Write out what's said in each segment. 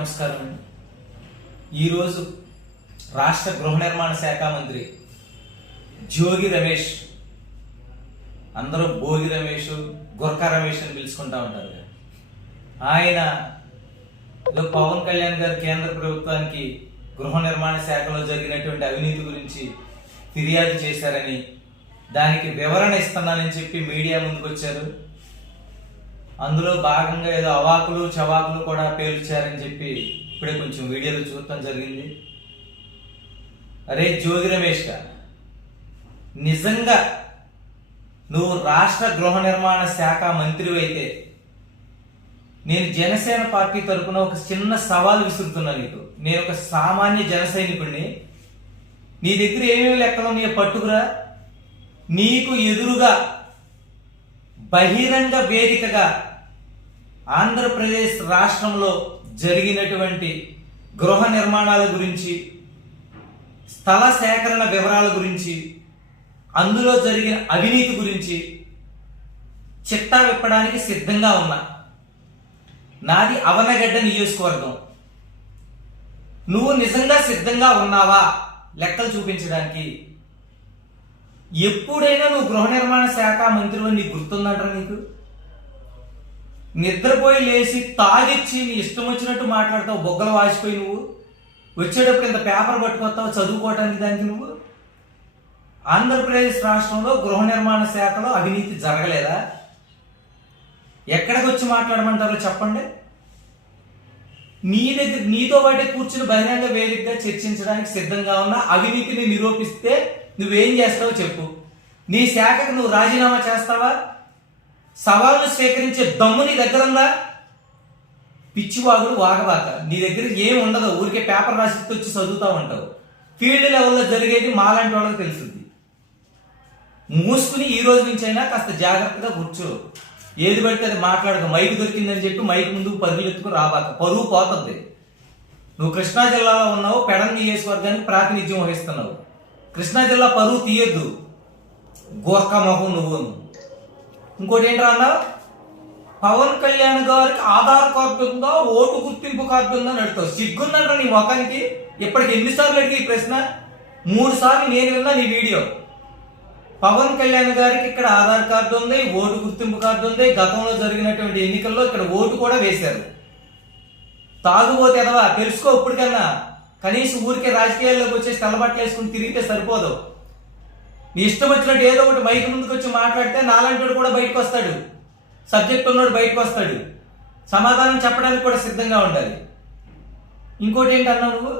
నమస్కారం అండి. ఈరోజు రాష్ట్ర గృహ నిర్మాణ శాఖ మంత్రి జోగి రమేష్, అందరూ భోగి రమేష్, గుర్కా రమేష్ అని పిలుచుకుంటా ఉంటారు. ఆయన ఏదో పవన్ కళ్యాణ్ గారు కేంద్ర ప్రభుత్వానికి గృహ నిర్మాణ శాఖలో జరిగినటువంటి అవినీతి గురించి ఫిర్యాదు చేశారని, దానికి వివరణ ఇస్తున్నానని చెప్పి మీడియా ముందుకు వచ్చారు. అందులో భాగంగా ఏదో అవాకులు చవాకులు కూడా పేల్చారని చెప్పి ఇప్పుడే కొంచెం వీడియోలు చూడటం జరిగింది. అరే జోగి రమేష్ గా, నిజంగా నువ్వు రాష్ట్ర గృహ నిర్మాణ శాఖ మంత్రి అయితే నేను జనసేన పార్టీ తరఫున ఒక చిన్న సవాల్ విసురుతున్నా నీకు. నేను ఒక సామాన్య జన సైనికుడిని. నీ దగ్గర ఏమేమి లెక్కలు నీ పట్టుకురా. నీకు ఎదురుగా బహిరంగ వేదికగా ఆంధ్రప్రదేశ్ రాష్ట్రంలో జరిగినటువంటి గృహ నిర్మాణాల గురించి, స్థల సేకరణ వివరాల గురించి, అందులో జరిగిన అవినీతి గురించి చిట్టా విప్పడానికి సిద్ధంగా ఉన్నా. నాది అవనగడ్డ నియోజకవర్గం. నువ్వు నిజంగా సిద్ధంగా ఉన్నావా లెక్కలు చూపించడానికి? ఎప్పుడైనా నువ్వు గృహ నిర్మాణ శాఖ మంత్రి అని నీకు గుర్తుందంటారా? నీకు నిద్రపోయి లేచి తాగిచ్చి నీ ఇష్టం వచ్చినట్టు మాట్లాడతావు, బొగ్గలు వాసిపోయి నువ్వు వచ్చేటప్పుడు ఇంత పేపర్ పట్టుకొస్తావు చదువుకోవటానికి. దానికి నువ్వు ఆంధ్రప్రదేశ్ రాష్ట్రంలో గృహ నిర్మాణ శాఖలో అవినీతి జరగలేదా? ఎక్కడికి వచ్చి మాట్లాడమంటారో చెప్పండి. నీ దగ్గర నీతో పాటే కూర్చుని బహిరంగ వేదికగా చర్చించడానికి సిద్ధంగా ఉన్న అవినీతిని నిరూపిస్తే నువ్వేం చేస్తావో చెప్పు. నీ శాఖకు నువ్వు రాజీనామా చేస్తావా? సవాళ్ళను స్వీకరించే దమ్ము నీ దగ్గర ఉందా? పిచ్చివాగుడు వాగబాక. నీ దగ్గర ఏం ఉండదు, ఊరికే పేపర్ రాసి వచ్చి చదువుతా ఉంటావు. ఫీల్డ్ లెవెల్లో జరిగేది మాలాంటి వాళ్ళకి తెలుస్తుంది. మూసుకుని ఈ రోజు నుంచి అయినా కాస్త జాగ్రత్తగా కూర్చో. ఏది పడితే అది మాట్లాడక. మైకు దొరికిందని చెప్పి మైకు ముందుకు పరుగులెత్తుకుని రాబాక, పరువు పోతుంది. నువ్వు కృష్ణా జిల్లాలో ఉన్నావు, పెడన్ నియోజకవర్గానికి ప్రాతినిధ్యం వహిస్తున్నావు. కృష్ణా జిల్లా పరువు తీయద్దు. గోర్ఖా మొహం నువ్వు. ఇంకోటి ఏంటో అన్నావు, పవన్ కళ్యాణ్ గారికి ఆధార్ కార్డు ఉందా, ఓటు గుర్తింపు కార్డు ఉందా అని అడుగుతావు. సిగ్గుందంటారా నీ ముఖానికి? ఇప్పటికి ఎన్నిసార్లు అడిగి ఈ ప్రశ్న? 3 సార్లు నేను విన్నా నీ వీడియో. పవన్ కళ్యాణ్ గారికి ఇక్కడ ఆధార్ కార్డు ఉంది, ఓటు గుర్తింపు కార్డు ఉంది. గతంలో జరిగినటువంటి ఎన్నికల్లో ఇక్కడ ఓటు కూడా వేశారు. తాగుబోతే ఎదవా, తెలుసుకో ఇప్పటికన్నా. కనీసం ఊరికే రాజకీయాల్లోకి వచ్చేసి తెల్లబట్టలు వేసుకుని తిరిగితే సరిపోదు. నీ ఇష్టం వచ్చినట్టు ఏదో ఒకటి మైక్ ముందుకు వచ్చి మాట్లాడితే నాలాంటి కూడా బయటకు వస్తాడు, సబ్జెక్ట్ ఉన్నోడు బయటకు వస్తాడు. సమాధానం చెప్పడానికి కూడా సిద్ధంగా ఉండాలి. ఇంకోటి ఏంటన్నావు నువ్వు?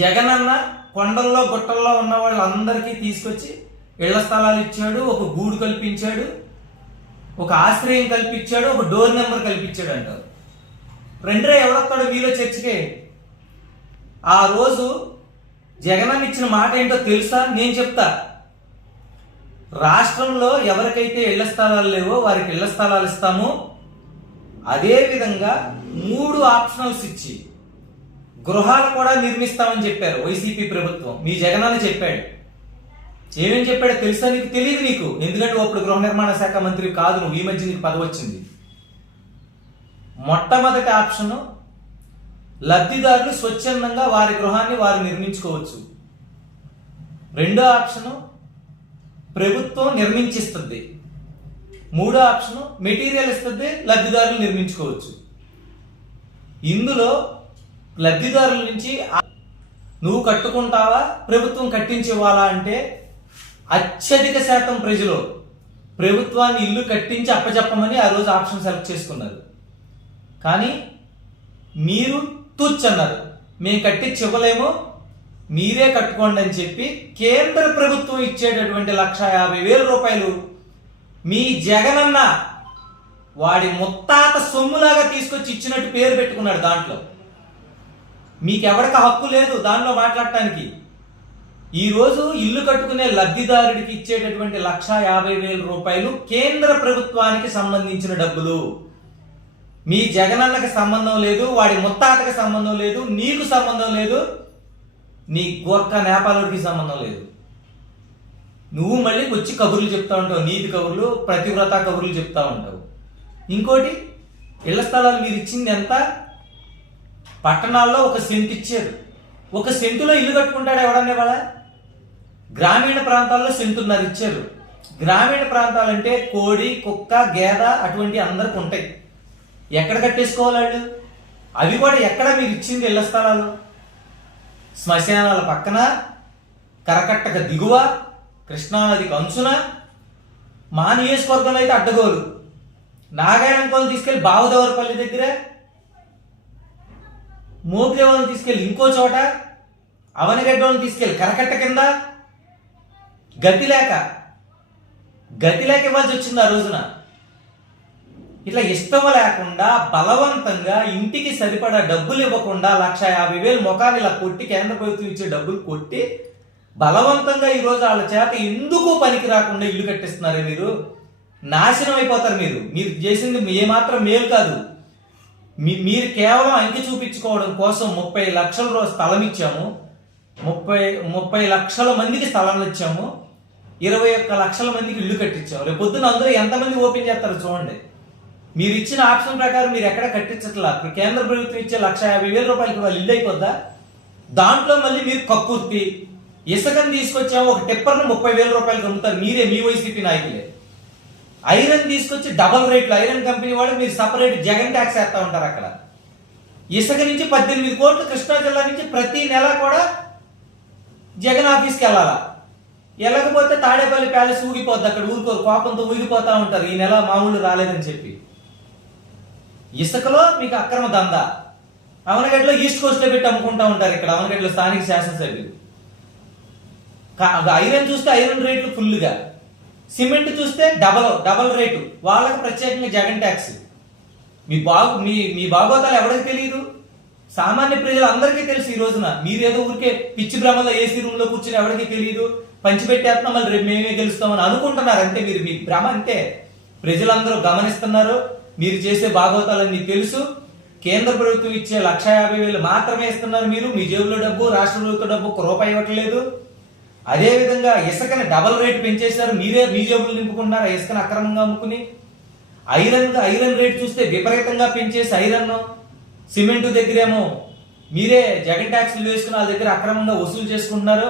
జగన్ అన్న కొండల్లో గుట్టల్లో ఉన్న వాళ్ళందరికీ తీసుకొచ్చి ఇళ్ల స్థలాలు ఇచ్చాడు, ఒక గూడు కల్పించాడు, ఒక ఆశ్రయం కల్పించాడు, ఒక డోర్ నెంబర్ కల్పించాడు అంటారు. రెండరే ఎవడొస్తాడో మీలో చర్చకే. ఆ రోజు జగన్ ఇచ్చిన మాట ఏంటో తెలుసా? నేను చెప్తా. రాష్ట్రంలో ఎవరికైతే ఇళ్ల స్థలాలు లేవో వారికి ఇళ్ల స్థలాలు ఇస్తాము. అదే విధంగా 3 ఆప్షనల్స్ ఇచ్చి గృహాలు కూడా నిర్మిస్తామని చెప్పారు వైసీపీ ప్రభుత్వం. మీ జగన్ అని చెప్పాడు. ఏమేం చెప్పాడో తెలుసా? నీకు తెలియదు. నీకు ఎందుకంటే అప్పుడు గృహ నిర్మాణ శాఖ మంత్రి కాదు నువ్వు. ఈ మధ్య నీకు పదవి వచ్చింది. మొట్టమొదటి ఆప్షన్, లబ్ధిదారులు స్వచ్ఛందంగా వారి గృహాన్ని వారు నిర్మించుకోవచ్చు. రెండో ఆప్షను, ప్రభుత్వం నిర్మించిస్తుంది. మూడో ఆప్షను, మెటీరియల్ ఇస్తుంది, లబ్ధిదారులు నిర్మించుకోవచ్చు. ఇందులో లబ్ధిదారుల నుంచి నువ్వు కట్టుకుంటావా, ప్రభుత్వం కట్టించివ్వాలా అంటే అత్యధిక శాతం ప్రజలు ప్రభుత్వాన్ని ఇల్లు కట్టించి అప్పచెప్పమని ఆ రోజు ఆప్షన్ సెలెక్ట్ చేసుకున్నారు. కానీ మీరు తూచ్చన్నారు, మేము కట్టించి ఇవ్వలేము, మీరే కట్టుకోండి అని చెప్పి కేంద్ర ప్రభుత్వం ఇచ్చేటటువంటి 1,50,000 రూపాయలు మీ జగనన్న వాడి ముత్తాత సొమ్ములాగా తీసుకొచ్చి ఇచ్చినట్టు పేరు పెట్టుకున్నాడు. దాంట్లో మీకెవరికి హక్కు లేదు దానిలో మాట్లాడటానికి. ఈరోజు ఇల్లు కట్టుకునే లబ్ధిదారుడికి ఇచ్చేటటువంటి 1,50,000 రూపాయలు కేంద్ర ప్రభుత్వానికి సంబంధించిన డబ్బులు. మీ జగనన్నకి సంబంధం లేదు, వాడి ముత్తాతకి సంబంధం లేదు, నీకు సంబంధం లేదు, నీ గోర్ఖా నేపాలుడికి సంబంధం లేదు. నువ్వు మళ్ళీ వచ్చి కబుర్లు చెప్తా ఉంటావు, నీతి కబుర్లు, ప్రతివ్రత కబుర్లు చెప్తా ఉంటావు. ఇంకోటి, ఇళ్ల స్థలాలు మీరు ఇచ్చింది ఎంత? పట్టణాల్లో 1 సెంటు ఇచ్చారు. 1 సెంటులో ఇల్లు కట్టుకుంటాడు ఎవడన్నా వాళ్ళ? గ్రామీణ ప్రాంతాల్లో సెంటున్నర ఇచ్చారు. గ్రామీణ ప్రాంతాలంటే కోడి, కుక్క, గేద అటువంటి అందరికి ఉంటాయి. ఎక్కడ కట్టేసుకోవాలి వాళ్ళు? అవి కూడా ఎక్కడ మీరు ఇచ్చింది ఇళ్ల స్థలాలు? శ్మశానాల పక్కన, కరకట్టక దిగువ, కృష్ణానదికి అంచున. మా నియోజకవర్గంలో అయితే అడ్డగోలు. నాగాయణంకోని తీసుకెళ్లి బావుదవరపల్లి దగ్గర, మోపిదేవాళ్ళని తీసుకెళ్లి ఇంకో చోట, అవనగడ్డని తీసుకెళ్లి కరకట్ట కింద. గతి లేక ఇవ్వాల్సి వచ్చింది ఆ రోజున. ఇట్లా ఇష్టం లేకుండా బలవంతంగా ఇంటికి సరిపడా డబ్బులు ఇవ్వకుండా 1,50,000 ముఖాన్ని ఇలా కొట్టి, కేంద్ర ప్రభుత్వం ఇచ్చే డబ్బులు కొట్టి బలవంతంగా ఈరోజు వాళ్ళ చేత ఎందుకు పనికి రాకుండా ఇల్లు కట్టిస్తున్నారే మీరు? నాశనం అయిపోతారు మీరు. మీరు చేసింది ఏమాత్రం మేలు కాదు. మీరు కేవలం అంకి చూపించుకోవడం కోసం 30 లక్షల స్థలం ఇచ్చాము, 30 లక్షల మందికి స్థలాలు ఇచ్చాము, 21 లక్షల మందికి ఇల్లు కట్టించాము. రేపు పొద్దున అందరూ ఎంతమంది ఓపెన్ చేస్తారో చూడండి. మీరు ఇచ్చిన ఆప్షన్ ప్రకారం మీరు ఎక్కడ కట్టించట్లా. కేంద్ర ప్రభుత్వం ఇచ్చే 1,50,000 రూపాయలకి వాళ్ళు ఇల్లు అయిపోద్దా? దాంట్లో మళ్ళీ మీరు కక్కుర్తి ఇసుకని తీసుకొచ్చాము, ఒక టిప్పర్ను 30,000 రూపాయలకి అమ్ముతారు మీరే, మీ వైసీపీ నాయకులే. ఐరన్ తీసుకొచ్చి డబల్ రేట్లు, ఐరన్ కంపెనీ వాళ్ళు మీరు సపరేట్ జగన్ ట్యాక్స్ వేస్తా ఉంటారు. అక్కడ ఇసుక నుంచి 18 కోట్లు కృష్ణా జిల్లా నుంచి ప్రతి నెల కూడా జగన్ ఆఫీస్కి వెళ్ళాలా. వెళ్ళకపోతే తాడేపల్లి ప్యాలెస్ ఊగిపోద్ది. అక్కడ ఊరుకోరు, కోపంతో ఊగిపోతా ఉంటారు ఈ నెల మామూలు రాలేదని చెప్పి. ఇసుకలో మీకు అక్రమ దందా. అవనగడ్డలో ఈస్ట్ కోస్ట్ లో పెట్టి అమ్ముకుంటా ఉంటారు. ఇక్కడ అవనగడ్డలో స్థానిక శాసనసభ్యులు. ఐరన్ చూస్తే ఐరన్ రేట్లు ఫుల్గా, సిమెంట్ చూస్తే డబల్ రేటు. వాళ్ళకి ప్రత్యేకంగా జగన్ ట్యాక్స్. మీ బాగోతాలు ఎవరికి తెలియదు? సామాన్య ప్రజలు అందరికీ తెలుసు. ఈ రోజున మీరేదో ఊరికే పిచ్చి భ్రమలో ఏసీ రూమ్ లో కూర్చుని ఎవరికి తెలియదు, పంచిపెట్టేస్తున్నాం మళ్ళీ రేపు మేమే గెలుస్తామని అనుకుంటున్నారు. అంతే, మీ భ్రమ అంతే. ప్రజలందరూ గమనిస్తున్నారు. మీరు చేసే బాగోతాలని మీకు తెలుసు. కేంద్ర ప్రభుత్వం ఇచ్చే 1,50,000 మాత్రమే ఇస్తున్నారు మీరు. మీ జేబులో డబ్బు, రాష్ట్ర ప్రభుత్వ డబ్బు 1 రూపాయి ఇవ్వట్లేదు. అదే విధంగా ఇసుకని డబల్ రేట్ పెంచేశారు. మీరే మీ జేబులు నింపుకుంటున్నారు ఇసుకని అక్రమంగా అమ్ముకుని. ఐరన్ రేట్ చూస్తే విపరీతంగా పెంచేసి ఐరన్, సిమెంట్ దగ్గరేమో మీరే జగన్ ట్యాక్స్లు వేసుకుని వాళ్ళ దగ్గర అక్రమంగా వసూలు చేసుకుంటున్నారు.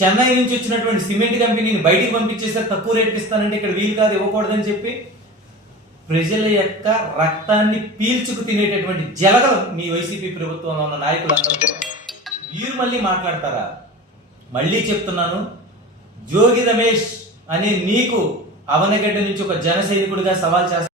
చెన్నై నుంచి వచ్చినటువంటి సిమెంట్ కంపెనీని బయటికి పంపించేసారు, తక్కువ రేట్కి ఇస్తానంటే ఇక్కడ వీలు కాదు, ఇవ్వకూడదని చెప్పి. ప్రజల యొక్క రక్తాన్ని పీల్చుకు తినేటటువంటి జలగలు మీ వైసీపీ ప్రభుత్వంలో ఉన్న నాయకులందరూ. మీరు మళ్ళీ మాట్లాడతారా? మళ్ళీ చెప్తున్నాను, జోగి రమేష్ అనే నీకు అవనగడ్డ నుంచి ఒక జన సైనికుడిగా సవాల్ చేస్తా.